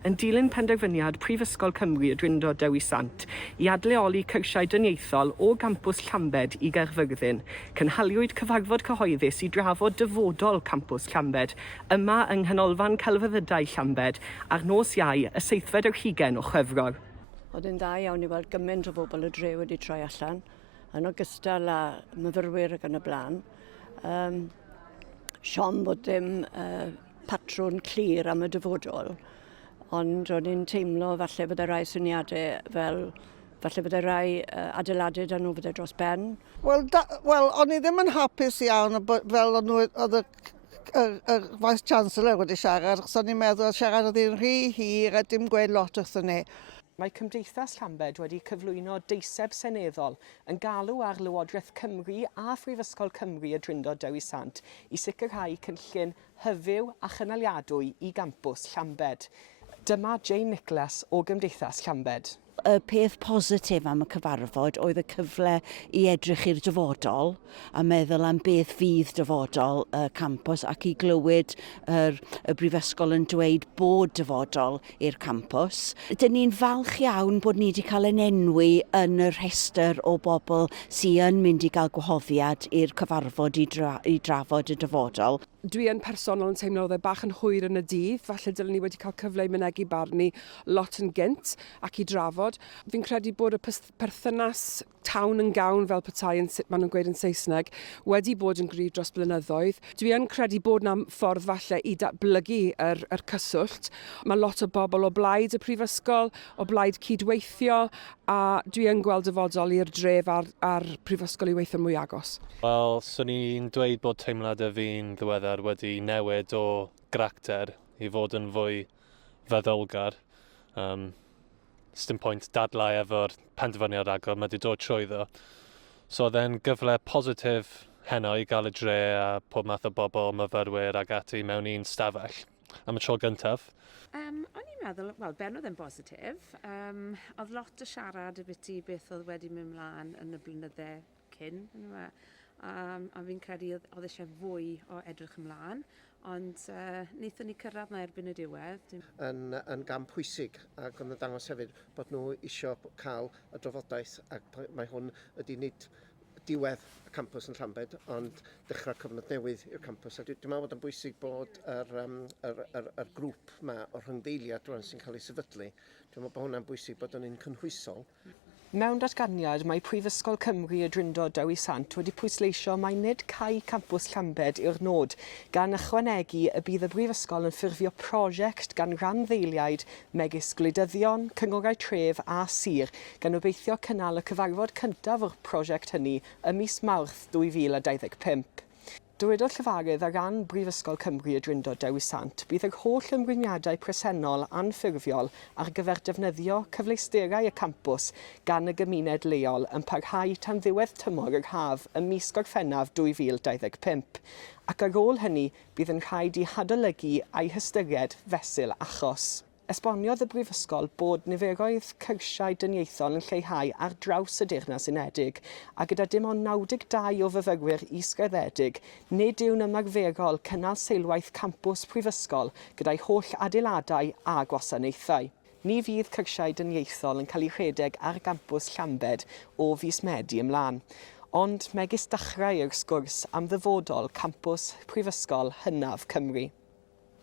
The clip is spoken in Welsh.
Yn dilyn penderfyniad Prifysgol Cymru y Drindod Dewi Sant I adleoli cyrsiau dyniaethol o gampws Llambed I Gaerfyrddin, cynhaliwyd cyfarfod cyhoeddus I drafod dyfodol campws Llambed, yma yng nghanolfan celfyddydau Llambed, ar nos Iau, y 7 ar 20 o Chwefror. Oedd yn dda iawn I weld gymaint o bobl y dre wedi troi allan, yn ogystal â myfyrwyr ac yn y blaen. Siom bod dim patrwn clir am y dyfodol, ond o'n i'n teimlo falle bod y rai syniadau fel falle bod y rai adeiladu dan nhw fydde dros ben. Wel, o'n i ddim yn hapus iawn fel oedd y Vice Chancellor wedi siarad, achos o'n i'n meddwl siarad oedd hi'n rhy hir a dim gweud lot wrthyn ni. Mae Cymdeithas Llambed wedi cyflwyno deiseb seneddol yn galw ar Lywodraeth Cymru a Phrifysgol Cymru y Drindod Dewi Sant I sicrhau cynllun hyfyw a chynaliadwy I gampws Llambed. Dyma Jane Nicholas o Gymdeithas Llambed. Y peth positif am y cyfarfod oedd y cyfle I edrych i'r dyfodol a meddwl am beth fydd dyfodol y campws ac I glywed y brifysgol yn dweud bod dyfodol i'r campws. Dyn ni'n falch iawn bod ni wedi cael ein enwi yn y rhestr o bobl sy'n mynd I gael gwahoddiad i'r cyfarfod I drafod y dyfodol. Dwi yn personol yn teimlo oedd e bach yn hwyr yn y dydd, falle dylwn ni wedi cael cyfle I mynegu barnu lot yn gynt ac I drafod. Fi'n credu bod y perthynas tawn yn gawn fel petai yn sut maen nhw'n gweud yn Saesneg wedi bod yn gryf dros blynyddoedd. Dwi yn credu bod yna ffordd falle I datblygu yr cyswllt. Mae lot o bobl o blaid y prifysgol, o blaid cydweithio, a dwi yn gweld dyfodol i'r dref a'r prifysgol I weithio mwy agos. Wel, swn i'n dweud bod teimladau fi'n ddiweddar wedi newid o gracter I fod yn fwy feddylgar. Dim pwynt dadlau efo'r penderfyniad agor mae wedi dod trwyddo. So oedd e'n gyfle positif heno I gael y dre a pob math o bobl, myfyrwyr ag ati mewn un stafell am y tro gyntaf. O'n i'n meddwl, wel, ben oedd e'n positif. Oedd lot o siarad y biti beth oedd wedi mynd mlaen yn y blynyddau cyn. A fi'n credu oedd eisiau fwy o edrych ymlaen, ond wnaethon ni cyrraedd na erbyn y diwedd. Yn gam pwysig, ac yn dangos hefyd bod nhw eisiau cael y drafodaeth, ac mae hwn ydy nid diwedd y campws yn Llambed, ond dechrau cyfnod newydd i'r campws. Dwi'n meddwl bod yn bwysig bod yr grŵp yma o rhyngdeiliad rwan sy'n cael ei sefydlu. Dwi'n meddwl bod hwnna'n bwysig bod yn un cynhwysol. Mewn datganiad, mae Prifysgol Cymru y Drindod Dewi Sant wedi pwysleisio mai nid cau campws Llambed yw'r nod, gan ychwanegu y bydd y Brifysgol yn ffurfio prosiect gan randdeiliaid megis gwleidyddion, cyngorau tref a sir, gan obeithio cynnal y cyfarfod cyntaf o'r prosiect hynny ym mis Mawrth 2025. Dywedodd Llyfarydd ar ran Brifysgol Cymru y Drindod Dewi Sant bydd yr holl ymrwymiadau presennol anffurfiol ar gyfer defnyddio cyfleusterau y campws gan y gymuned leol yn parhau tan ddiwedd tymor yr haf ym mis Gorffennaf 2025, ac ar ôl hynny bydd yn rhaid I hadolygu a'i hystyried fesul achos. Esboniodd y Brifysgol bod niferoedd cyrsiau dyniaethol yn lleihau ar draws y Deyrnas Unedig, a gyda dim ond 92 o fyfyrwyr is-garddedig, nid yw'n ymarferol cynnal seilwaith campws Prifysgol gyda'i holl adeiladau a gwasanaethau. Ni fydd cyrsiau dyniaethol yn cael eu rhedeg ar gampws Llambed o fis Medi ymlaen, ond megis dechrau'r sgwrs am ddyfodol campws Prifysgol Hynaf Cymru.